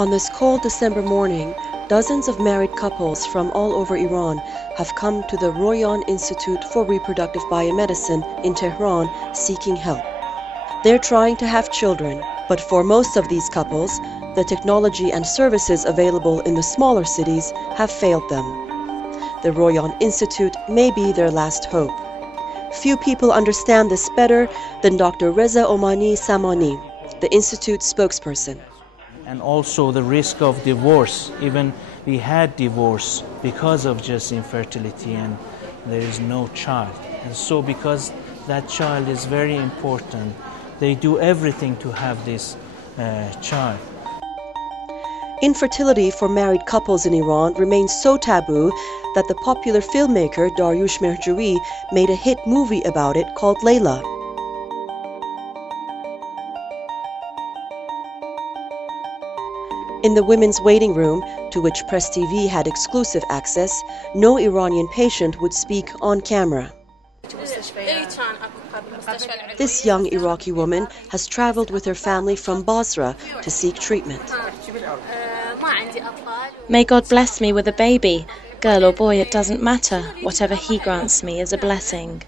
On this cold December morning, dozens of married couples from all over Iran have come to the Royan Institute for Reproductive Biomedicine in Tehran seeking help. They're trying to have children, but for most of these couples, the technology and services available in the smaller cities have failed them. The Royan Institute may be their last hope. Few people understand this better than Dr. Reza Omani Samani, the Institute's spokesperson. And also the risk of divorce. Even we had divorce because of just infertility and there is no child. And so because that child is very important, they do everything to have this child. Infertility for married couples in Iran remains so taboo that the popular filmmaker Daryush Mehjouri made a hit movie about it called Layla. In the women's waiting room, to which Press TV had exclusive access, no Iranian patient would speak on camera. This young Iraqi woman has traveled with her family from Basra to seek treatment. May God bless me with a baby. Girl or boy, it doesn't matter. Whatever He grants me is a blessing.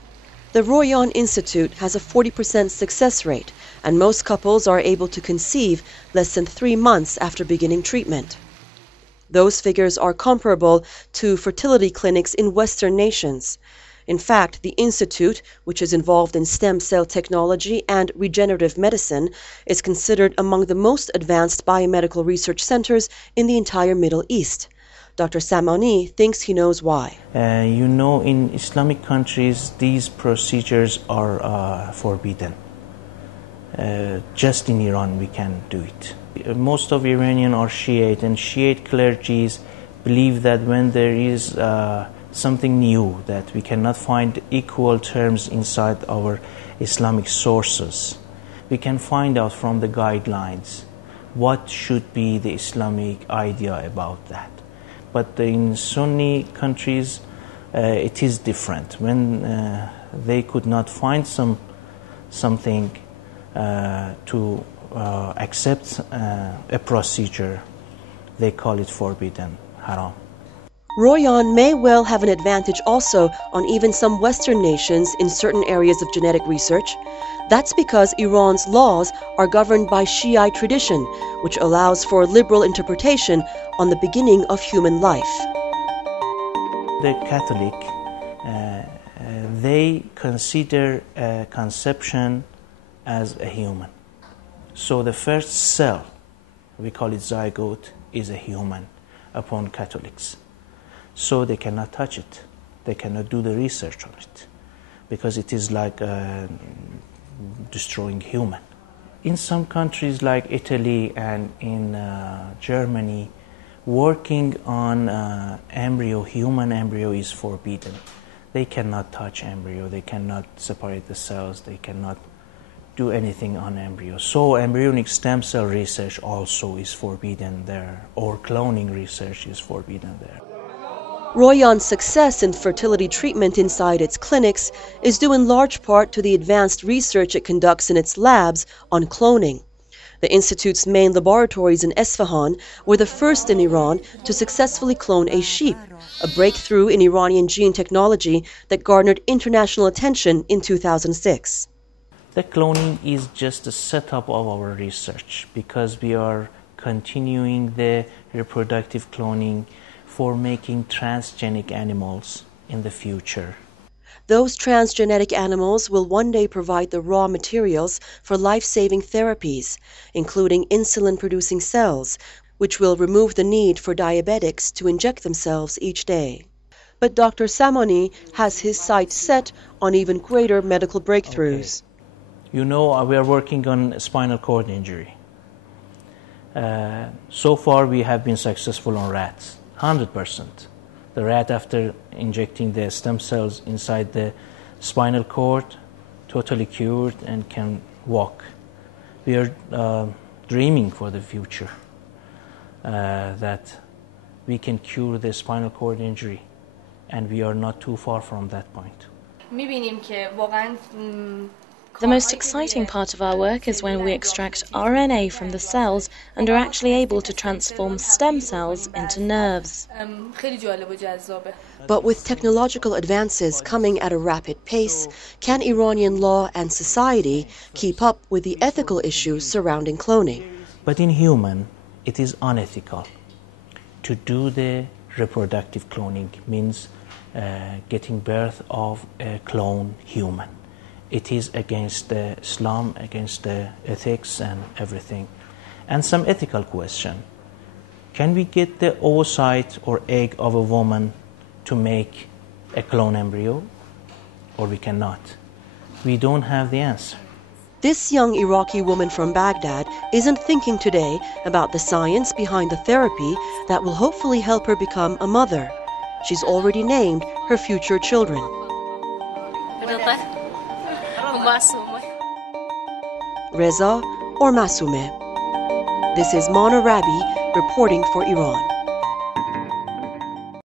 The Royan Institute has a 40% success rate, and most couples are able to conceive less than 3 months after beginning treatment. Those figures are comparable to fertility clinics in Western nations. In fact, the Institute, which is involved in stem cell technology and regenerative medicine, is considered among the most advanced biomedical research centers in the entire Middle East. Dr. Samani thinks he knows why. In Islamic countries, these procedures are forbidden. Just in Iran we can do it. Most of Iranians are Shiite, and Shiite clergies believe that when there is something new, that we cannot find equal terms inside our Islamic sources, we can find out from the guidelines what should be the Islamic idea about that. But in Sunni countries, it is different. When they could not find something to accept a procedure, they call it forbidden, haram. Royan may well have an advantage also on even some Western nations in certain areas of genetic research. That's because Iran's laws are governed by Shiite tradition, which allows for liberal interpretation on the beginning of human life. The Catholic, they consider conception as a human. So the first cell, we call it zygote, is a human upon Catholics. So they cannot touch it. They cannot do the research on it because it is like destroying human. In some countries like Italy and in Germany, working on human embryo is forbidden. They cannot touch embryo, they cannot separate the cells, they cannot do anything on embryo. So embryonic stem cell research also is forbidden there, or cloning research is forbidden there. Royan's success in fertility treatment inside its clinics is due in large part to the advanced research it conducts in its labs on cloning. The Institute's main laboratories in Esfahan were the first in Iran to successfully clone a sheep, a breakthrough in Iranian gene technology that garnered international attention in 2006. The cloning is just a setup of our research because we are continuing the reproductive cloning for making transgenic animals in the future. Those transgenic animals will one day provide the raw materials for life-saving therapies, including insulin-producing cells, which will remove the need for diabetics to inject themselves each day. But Dr. Samani has his sights set on even greater medical breakthroughs. Okay. We are working on spinal cord injury. So far we have been successful on rats. 100%. The rat, after injecting the stem cells inside the spinal cord, totally cured and can walk. We are dreaming for the future that we can cure the spinal cord injury, and we are not too far from that point. The most exciting part of our work is when we extract RNA from the cells and are actually able to transform stem cells into nerves. But with technological advances coming at a rapid pace, can Iranian law and society keep up with the ethical issues surrounding cloning? But in human, it is unethical. To do the reproductive cloning means getting birth of a clone human. It is against the Islam, against the ethics and everything. And some ethical question. Can we get the oocyte or egg of a woman to make a clone embryo? Or we cannot? We don't have the answer. This young Iraqi woman from Baghdad isn't thinking today about the science behind the therapy that will hopefully help her become a mother. She's already named her future children. Reza or Masume. This is Mona Rabi reporting for Iran.